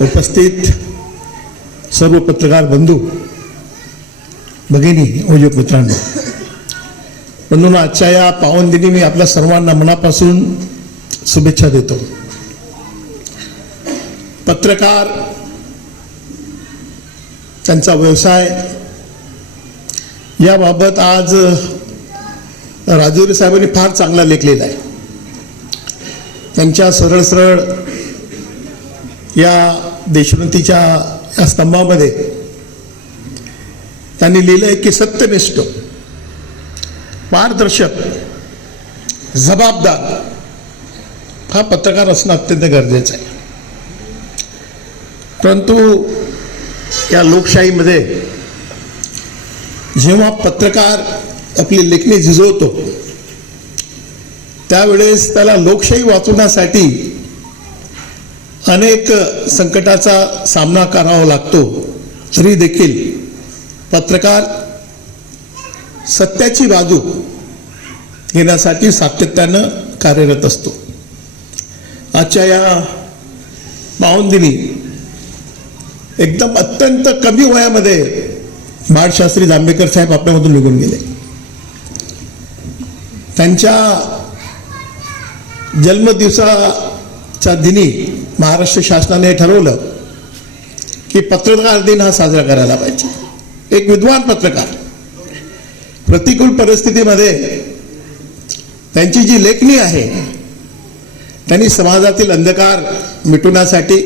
उपस्थित सर्व पत्रकार बंधू भगिनी उद्योग मित्रांनो, बंधूंनो, आजच्या या पावन दिनी मी आपल्या सर्वांना मनापासून शुभेच्छा देतो. पत्रकार, त्यांचा व्यवसाय याबाबत आज राजौरी साहेबांनी फार चांगला लेखलेला आहे. त्यांच्या सरळ सरळ या देशोन्नतीच्या या स्तंभामध्ये त्यांनी लिहिलंय की सत्यनिष्ठ, पारदर्शक, जबाबदार हा पत्रकार असणं अत्यंत गरजेचं आहे. परंतु या लोकशाहीमध्ये जेव्हा पत्रकार आपली लेखणी झिजवतो त्यावेळेस त्याला लोकशाही वाचवण्यासाठी अनेक संकटाचा सामना करावा लागतो. तरी देखील पत्रकार सत्याची बाजू घेण्यासाठी सातत्यानं कार्यरत असतो. आजच्या या पावनदिनी एकदम अत्यंत कमी वयामध्ये बाळशास्त्री जांभेकर साहेब आपल्यामधून निघून गेले. त्यांच्या जन्मदिवसाच्या दिनी महाराष्ट्र शासनाने ठरवलं की पत्रकार दिन हा साजरा करायला पाहिजे. एक विद्वान पत्रकार प्रतिकूल परिस्थितीमध्ये त्यांची जी लेखणी आहे त्यांनी समाजातील अंधकार मिटवण्यासाठी,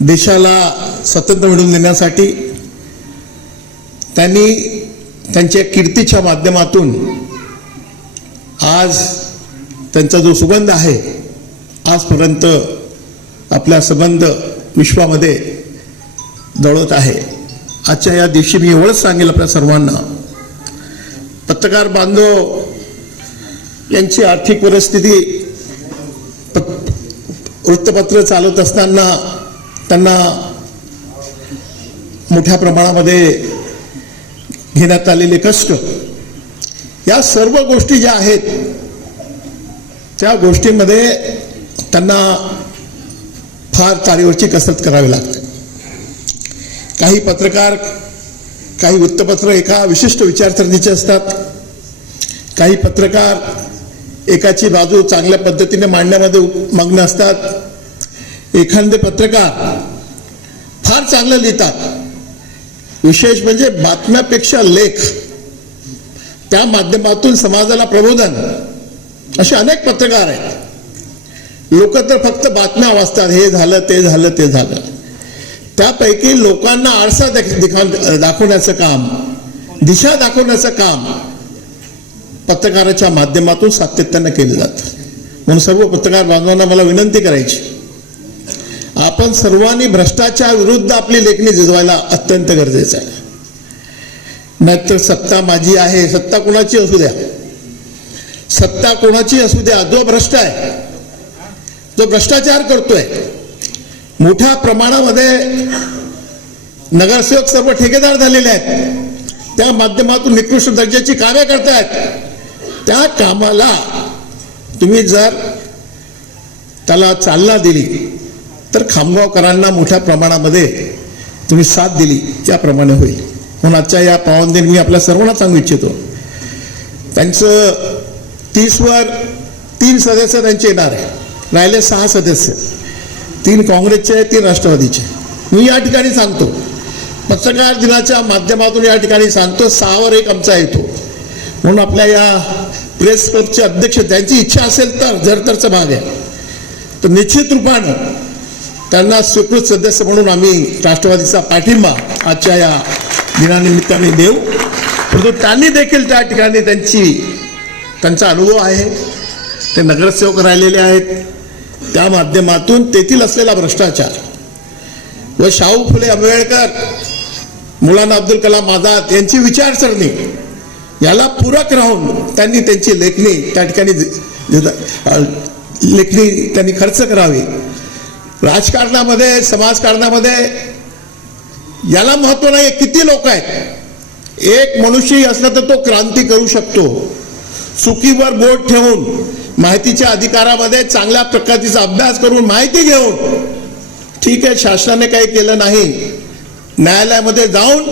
देशाला स्वातंत्र्य मिळवून देण्यासाठी त्यांनी त्यांच्या कीर्तीच्या माध्यमातून आज त्यांचा जो सुगंध आहे आजपर्यंत आपल्या संबंध विश्वामध्ये दौडत आहे. आजच्या या दिवशी मी एवढंच सांगेल आपल्या सर्वांना, पत्रकार बांधव यांची आर्थिक परिस्थिती, वृत्तपत्र चालवत असताना त्यांना मोठ्या प्रमाणामध्ये घेण्यात आलेले कष्ट, या सर्व गोष्टी ज्या आहेत त्या गोष्टींमध्ये त्यांना फार तारेवरची कसरत करावी लागते. काही पत्रकार, काही वृत्तपत्र एका विशिष्ट विचारसरणीचे असतात. काही पत्रकार एकाची बाजू चांगल्या पद्धतीने मांडण्यामध्ये मग्न असतात. एखादे पत्रकार फार चांगलं लिहितात. विशेष म्हणजे बातम्यापेक्षा लेख, त्या माध्यमातून समाजाला प्रबोधन, असे अनेक पत्रकार आहेत. लोक तर फक्त बातम्या वाचतात, हे झालं ते झालं ते झालं. त्यापैकी लोकांना आरसा दाखवण्याचं काम, दिशा दाखवण्याचं काम पत्रकाराच्या माध्यमातून सातत्यानं केलं जातं. म्हणून सर्व पत्रकार बांधवांना मला विनंती करायची, आपण सर्वांनी भ्रष्टाचार विरुद्ध आपली लेखणी झिजवायला अत्यंत गरजेचं आहे. नाहीतर सत्ता माझी आहे, सत्ता कोणाची असू द्या, सत्ता कोणाची असू द्या, जो भ्रष्ट आहे, जो भ्रष्टाचार करतोय, मोठ्या प्रमाणामध्ये नगरसेवक सर्व ठेकेदार झालेले आहेत, त्या माध्यमातून निकृष्ट दर्जाची कामे करतायत. त्या कामाला तुम्ही जर त्याला चालना दिली तर खामगावकरांना मोठ्या प्रमाणामध्ये तुम्ही साथ दिली याप्रमाणे होईल. म्हणून आजच्या या पावन दिन मी आपल्या सर्वांना सांगू इच्छितो, त्यांचं 30वर 3 सदस्य त्यांचे येणार आहे, राहिले 6 सदस्य, 3 काँग्रेसचे, 3 राष्ट्रवादीचे. मी या ठिकाणी सांगतो, पत्रकार दिनाच्या माध्यमातून या ठिकाणी सांगतो, 6वर 1 आमचा येतो. म्हणून आपल्या या प्रेस क्लबचे अध्यक्ष, त्यांची इच्छा असेल तर, जर तरचा भाग आहे तर निश्चित रूपानं त्यांना स्वीकृत सदस्य म्हणून आम्ही राष्ट्रवादीचा पाठिंबा आजच्या या दिनानिमित्ताने देऊ. परंतु त्यांनी देखील त्या ठिकाणी त्यांचा अनुभव आहे, ते नगरसेवक राहिलेले आहेत, त्या माध्यमातून तेथील असलेला भ्रष्टाचार व शाहू फुले आंबेडकर, मौलाना अब्दुल कलाम आझाद यांची विचारसरणी याला पूरक राहून त्यांनी त्यांची लेखणी त्या ठिकाणी त्यांनी खर्च करावी. राजकारणामध्ये, समाजकारणामध्ये याला महत्व नाही, किती लोक आहेत. एक मनुष्यही असला तर तो क्रांती करू शकतो. चुकीवर बोट ठेवून माहितीच्या अधिकारामध्ये चांगल्या प्रकारचा अभ्यास करून माहिती घेऊन ठीक आहे, शासनाने काही केलं नाही, न्यायालयामध्ये जाऊन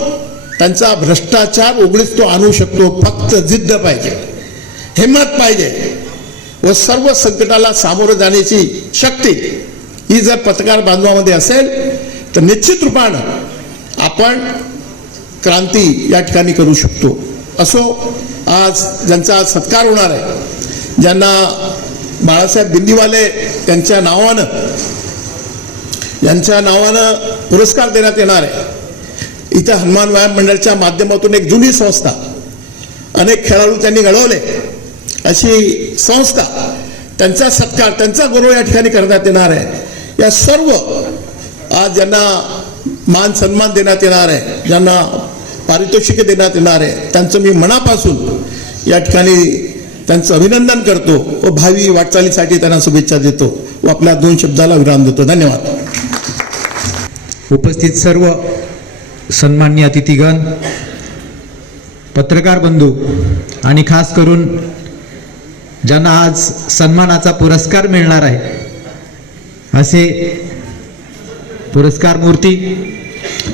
त्यांचा भ्रष्टाचार उघडीस तो आणू शकतो. फक्त जिद्द पाहिजे, हिंमत पाहिजे व सर्व संकटाला सामोरं जाण्याची शक्ती ही जर पत्रकार बांधवामध्ये असेल तर निश्चित रूपानं आपण क्रांती या ठिकाणी करू शकतो. असो, आज ज्यांचा आज सत्कार होणार आहे, ज्यांना बाळासाहेब दिंडीवाले यांच्या नावानं पुरस्कार देण्यात येणार आहे. इथं हनुमान व्यायाम मंडळाच्या माध्यमातून एक जुनी संस्था, अनेक खेळाडू त्यांनी घडवले, अशी संस्था, त्यांचा सत्कार, त्यांचा गौरव या ठिकाणी करण्यात येणार आहे. या सर्व आज ज्यांना मान सन्मान देण्यात येणार आहे, ज्यांना पारितोषिके देण्यात येणार आहे, त्यांचं मी मनापासून या ठिकाणी त्यांचं अभिनंदन करतो व भावी वाटचालीसाठी त्यांना शुभेच्छा देतो व आपल्या 2 शब्दाला विराम देतो. धन्यवाद. उपस्थित सर्व सन्माननीय अतिथीगण, पत्रकार बंधू आणि खास करून ज्यांना आज सन्मानाचा पुरस्कार मिळणार आहे असे पुरस्कार मूर्ती,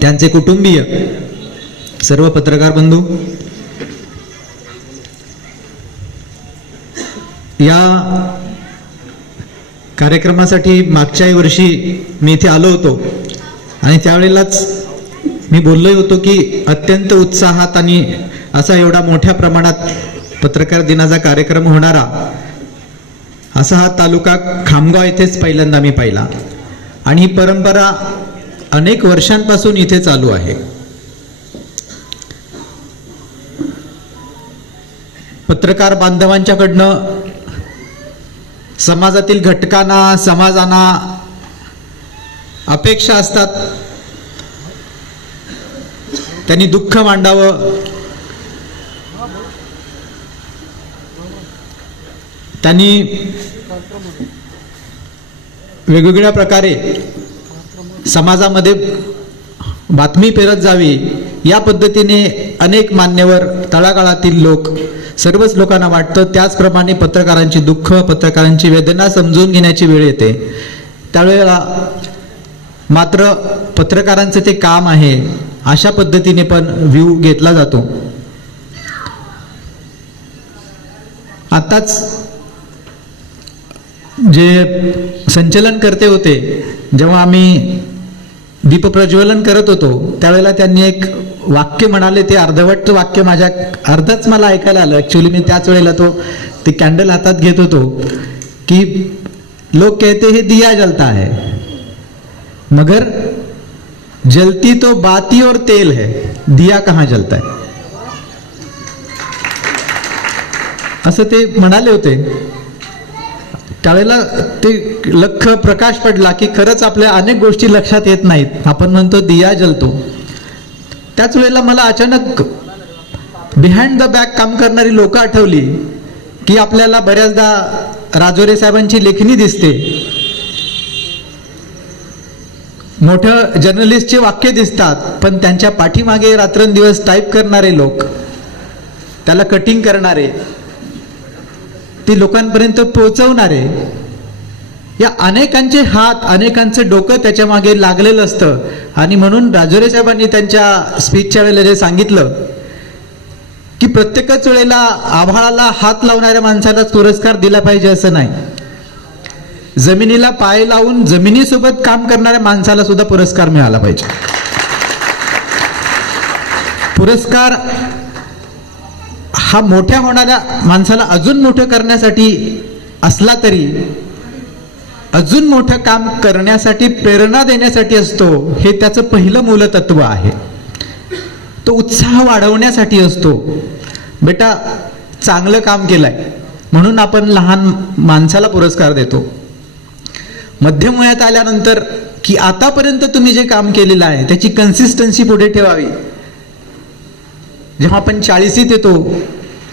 त्यांचे कुटुंबीय, सर्व पत्रकार बंधू, या कार्यक्रमासाठी मागच्या वर्षी मी इथे आलो होतो आणि त्यावेळेलाच मी बोललोही होतो की अत्यंत उत्साहात आणि असा एवढा मोठ्या प्रमाणात पत्रकार दिनाचा कार्यक्रम होणारा असा हा तालुका खामगाव येथेच पहिल्यांदा मी पाहिला आणि ही परंपरा अनेक वर्षांपासून इथे चालू आहे. पत्रकार बांधवांच्याकडनं समाजातील घटकांना, समाजांना अपेक्षा असतात, त्यांनी दुःख मांडावं, त्यांनी वेगवेगळ्या प्रकारे समाजामध्ये बातमी पेरत जावी, या पद्धतीने अनेक मान्यवर, तळागाळातील लोक, सर्वच लोकांना वाटतं. त्याचप्रमाणे पत्रकारांची दुःख, पत्रकारांची वेदना समजून घेण्याची वेळ येते. त्यावेळेला मात्र पत्रकारांचं ते काम आहे अशा पद्धतीने पण व्ह्यू घेतला जातो. आताच जे संचलन करते होते, जेव्हा आम्ही दीपप्रज्वलन करत होतो त्यावेळेला त्यांनी एक वाक्य म्हणाले, ते अर्धवट वाक्य माझ्या अर्धच मला ऐकायला आलं. ॲक्च्युली मी त्याच वेळेला ते कॅन्डल हातात घेत होतो की लोग कहते हैं दिया जलता है मगर जलती तो बाती और तेल है, दिया कहाँ जलता है, असं ते म्हणाले होते. त्यावेळेला ते लख प्रकाश पडला की खरंच आपल्या अनेक गोष्टी लक्षात येत नाहीत. आपण म्हणतो दिया जलतो, त्याच वेळेला मला अचानक बिहाइंड द बॅक काम करणारी लोक आठवली की आपल्याला बऱ्याचदा राजोरे साहेबांची लेखणी दिसते, मोठं जर्नलिस्टचे वाक्य दिसतात, पण त्यांच्या पाठीमागे रात्रंदिवस टाईप करणारे लोक, त्याला कटिंग करणारे, ते लोकांपर्यंत पोहोचवणारे, या अनेकांचे हात, अनेकांचं डोकं त्याच्या मागे लागलेलं असतं. आणि म्हणून राजोरे साहेबांनी त्यांच्या स्पीचच्या वेळेला जे सांगितलं की प्रत्येकच वेळेला आभाळाला हात लावणाऱ्या माणसालाच पुरस्कार दिला पाहिजे असं नाही, जमिनीला पाय लावून जमिनीसोबत काम करणाऱ्या माणसाला सुद्धा पुरस्कार मिळाला पाहिजे. पुरस्कार हा मोठ्या होणाऱ्या माणसाला अजून मोठं करण्यासाठी असला तरी अजून मोठं काम करण्यासाठी प्रेरणा देण्यासाठी असतो. हे त्याचं पहिलं मूलतत्व आहे. तो उत्साह वाढवण्यासाठी असतो. बेटा चांगलं काम केलंय म्हणून आपण लहान माणसाला पुरस्कार देतो. मध्यम वयात आल्यानंतर की आतापर्यंत तुम्ही जे काम केलेलं आहे त्याची कन्सिस्टन्सी पुढे ठेवावी. जेव्हा आपण 40शीत येतो,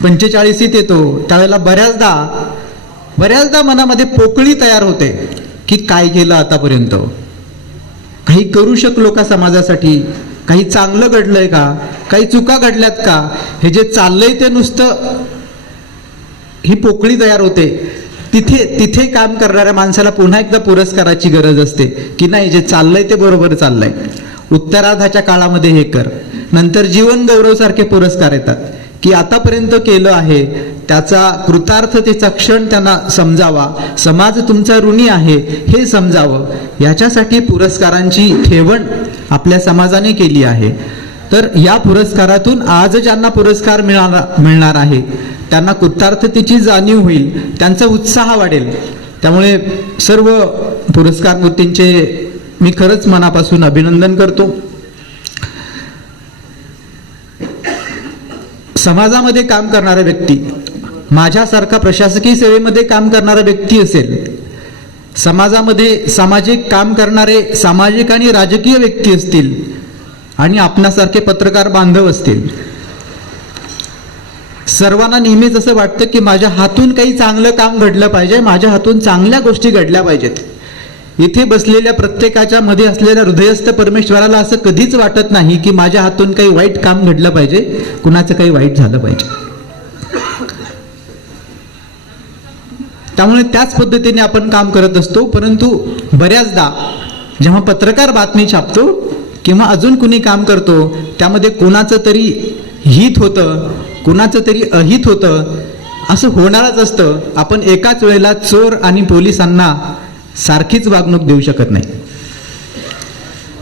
45शीत येतो, त्यावेळेला बऱ्याचदा मनामध्ये पोकळी तयार होते की काय केलं आतापर्यंत, काही करू शकलो का समाजासाठी, काही चांगलं घडलंय का, काही चुका घडल्यात का, हे जे चाललंय ते नुसतं ही पोकळी तयार होते. तिथे काम करणाऱ्या माणसाला पुन्हा एकदा पुरस्काराची गरज असते की नाही, जे चाललंय ते बरोबर चाललंय, उत्तरार्धाच्या काळामध्ये हे कर. नंतर जीवन गौरव सारखे पुरस्कार येतात की आतापर्यंत केलं आहे त्याचा कृतार्थतेचा क्षण त्यांना समजावा, समाज तुमचा ऋणी आहे हे समजावं, याच्यासाठी पुरस्कारांची ठेवण आपल्या समाजाने केली आहे. तर या पुरस्कारातून आज ज्यांना पुरस्कार मिळणार आहे त्यांना कृतार्थतेची जाणीव होईल, त्यांचा उत्साह वाढेल. त्यामुळे सर्व पुरस्कार मूर्तींचे मी खरंच मनापासून अभिनंदन करतो. समाजामध्ये काम करणारा व्यक्ती, माझ्यासारखा प्रशासकीय सेवेमध्ये काम करणारा व्यक्ती असेल, समाजामध्ये सामाजिक काम करणारे सामाजिक आणि राजकीय व्यक्ती असतील आणि आपणासारखे पत्रकार बांधव असतील, सर्वांना नेहमीच असं वाटतं की माझ्या हातून काही चांगलं काम घडलं पाहिजे, माझ्या हातून चांगल्या गोष्टी घडल्या पाहिजेत. इथे बसलेल्या प्रत्येकाच्या मध्ये असलेल्या हृदयस्थ परमेश्वराला असं कधीच वाटत नाही की माझ्या हातून काही वाईट काम घडलं पाहिजे, कुणाचं काही वाईट झालं पाहिजे. त्यामुळे त्याच पद्धतीने आपण काम करत असतो. परंतु बऱ्याचदा जेव्हा पत्रकार बातमी छापतो किंवा अजून कुणी काम करतो त्यामध्ये कोणाचं तरी हित होतं, कुणाचं तरी अहित होतं, असं होणारच असतं. आपण एकाच वेळेला चोर आणि पोलिसांना सारखीच वागणूक देऊ शकत नाही.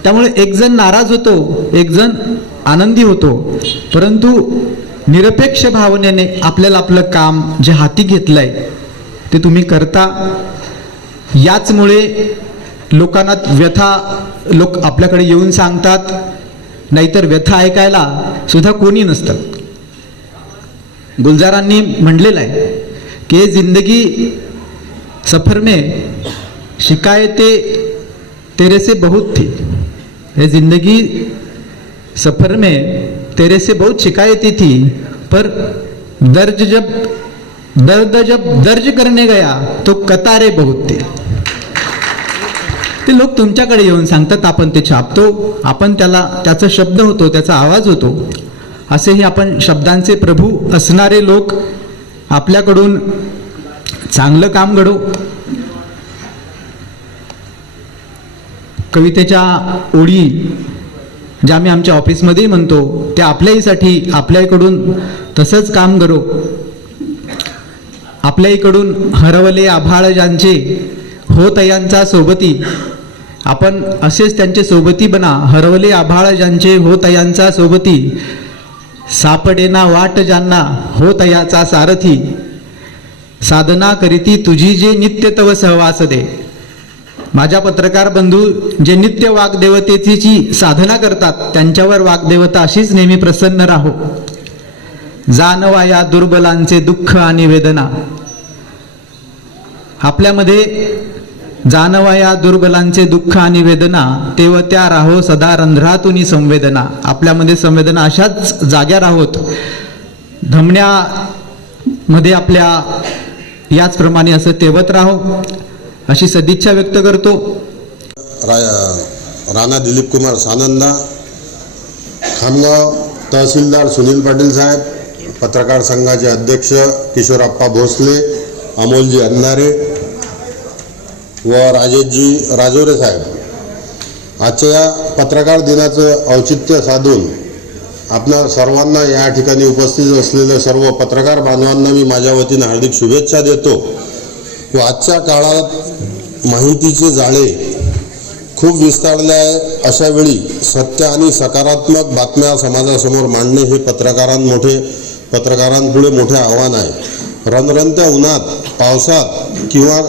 त्यामुळे एक जण नाराज होतो, एक जण आनंदी होतो, परंतु निरपेक्ष भावनेने आपल्याला आपलं काम जे हाती घेतलंय ते तुम्ही करता. याचमुळे लोकांना व्यथा लोक आपल्याकडे येऊन सांगतात, नाहीतर व्यथा ऐकायला सुद्धा कोणी नसतं. गुलजारांनी म्हणलेलं आहे की जिंदगी सफर में शिकायतें तेरे से बहुत थी, ये जिंदगी सफर में तेरे से बहुत शिकायतें थी, पर दर्द जब दर्ज करने गया तो कतारे बहुत थी. ते लोक तुमच्याकडे येऊन सांगतात, आपण ते छापतो, आपण त्याचा शब्द होतो, त्याचा आवाज होतो. असेही आपण शब्दांचे प्रभू असणारे लोक आपल्याकडून चांगलं काम घडो. कवितेच्या ओळी ज्या आम्ही आमच्या ऑफिसमध्ये म्हणतो त्या आपल्याहीसाठी आपल्याकडून तसंच काम करो. आपल्याकडून हरवले आभाळ ज्यांचे हो तयांचा सोबती, आपण असेच त्यांचे सोबती बना. हरवले आभाळ ज्यांचे हो तयांचा सोबती, सापडेना वाट ज्यांना हो तयाचा सारथी, साधना करीती तुझी जे नित्य तव सहवास दे. माझ्या पत्रकार बंधू जे नित्य वाग्देवतेची साधना करतात त्यांच्यावर वाग्देवता अशीच नेहमी प्रसन्न राहो. जाणवा या दुर्बलांचे दुःख आणि वेदना, आपल्यामध्ये जाणवा या दुर्बलांचे दुःख आणि वेदना, तेव्हा त्या राहो सदा रंध्रातून संवेदना. आपल्यामध्ये संवेदना अशाच जाग्या राहोत, धमण्यामध्ये आपल्या याचप्रमाणे असं तेवत राहो, अशी सदिच्छा व्यक्त करतो. राणा दिलीप कुमार सानंदा, खामगाव तहसीलदार सुनील पाटील साहेब, पत्रकार संघाचे अध्यक्ष किशोरप्पा भोसले, अमोलजी अंधारे व राजेशजी राजोरे साहेब, आजच्या या पत्रकार दिनाचं औचित्य साधून आपणा सर्वांना या ठिकाणी उपस्थित असलेल्या सर्व पत्रकार बांधवांना मी माझ्या वतीने हार्दिक शुभेच्छा देतो. व आजच्या काळात माहितीचे जाळे खूप विस्तारले आहे. अशा वेळी सत्य आणि सकारात्मक बातम्या समाजासमोर मांडणे हे पत्रकारांपुढे मोठे आव्हान आहे. रणरणत्या उन्हात पावसात किंवा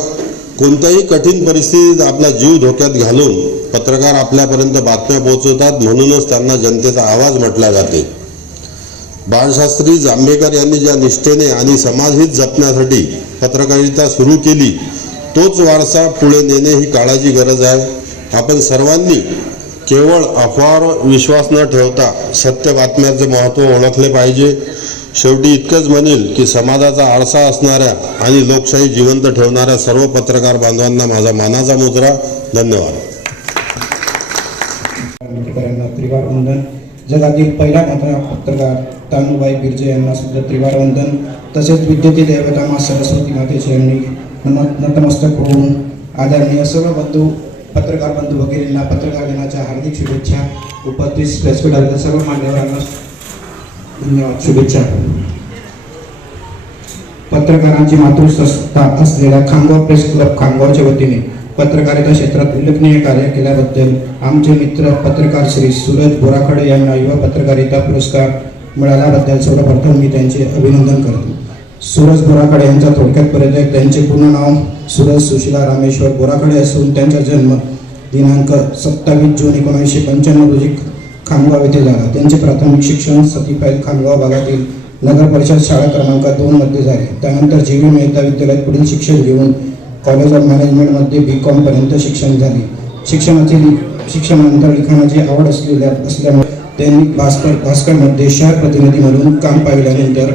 कोणत्याही कठीण परिस्थितीत आपला जीव धोक्यात घालून पत्रकार आपल्यापर्यंत बातम्या पोहोचवतात, म्हणूनच त्यांना जनतेचा आवाज म्हटला जाते. बाळशास्त्री जांभेकर यांनी ज्या निष्ठेने आणि समाजहित जपण्यासाठी पत्रकारिता सुरू केली तोच वारसा पुढे नेणे ही काळाची गरज आहे. आपण सर्वांनी केवळ अफवावर विश्वास न ठेवता सत्य बातम्याचे महत्त्व ओळखले पाहिजे. शेवटी इतकंच म्हणेल की समाजाचा आरसा असणाऱ्या आणि लोकशाही जिवंत ठेवणाऱ्या सर्व पत्रकार बांधवांना माझा मानाचा मुजरा. धन्यवाद. त्रिवार वंदन. जगातील पहिला पत्रकार तानुबाई बिर्जे यांना सुद्धा त्रिवार वंदन. तसेच विद्युती देवता मा सरस्वती मातेचे यांनी नतमस्तक होऊन आदरणीय सर्व बंधू पत्रकार बंधू वगैरेंना पत्रकार दिनाच्या हार्दिक शुभेच्छा. उपस्थित व्यासपीठावरील सर्व मान्यवरांना धन्यवाद, शुभेच्छा. पत्रकारांची मातृसंस्था असलेल्या खामगाव प्रेस क्लब खामगावच्या वतीने पत्रकारिता क्षेत्रात उल्लेखनीय कार्य केल्याबद्दल आमचे मित्र पत्रकार श्री सूरज बोराखडे यांना युवा पत्रकारिता पुरस्कार मिळाल्याबद्दल सर्वप्रथम मी त्यांचे अभिनंदन करतो. सूरज बोराखडे यांचा थोडक्यात परिचय. त्यांचे पूर्ण नाव सूरज सुशीला रामेश्वर बोराखडे असून त्यांचा जन्म दिनांक 27 जून 1995 रोजी खामगाव येथे झाला. त्यांचे प्राथमिक शिक्षण सतीफैल खामगाव भागातील नगर परिषद शाळा क्रमांक 2 मध्ये झाले. त्यानंतर जीवी मेहता विद्यालयात पुढील शिक्षण घेऊन कॉलेज ऑफ मॅनेजमेंटमध्ये B.Com पर्यंत शिक्षण झाले. शिक्षणानंतर लिखाणाची आवड असल्यामुळे त्यांनी भास्करमध्ये शहर प्रतिनिधी म्हणून काम पाहिल्यानंतर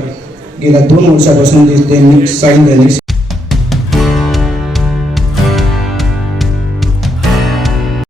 गेल्या 2 वर्षापासून त्यांनी साईन दैनिक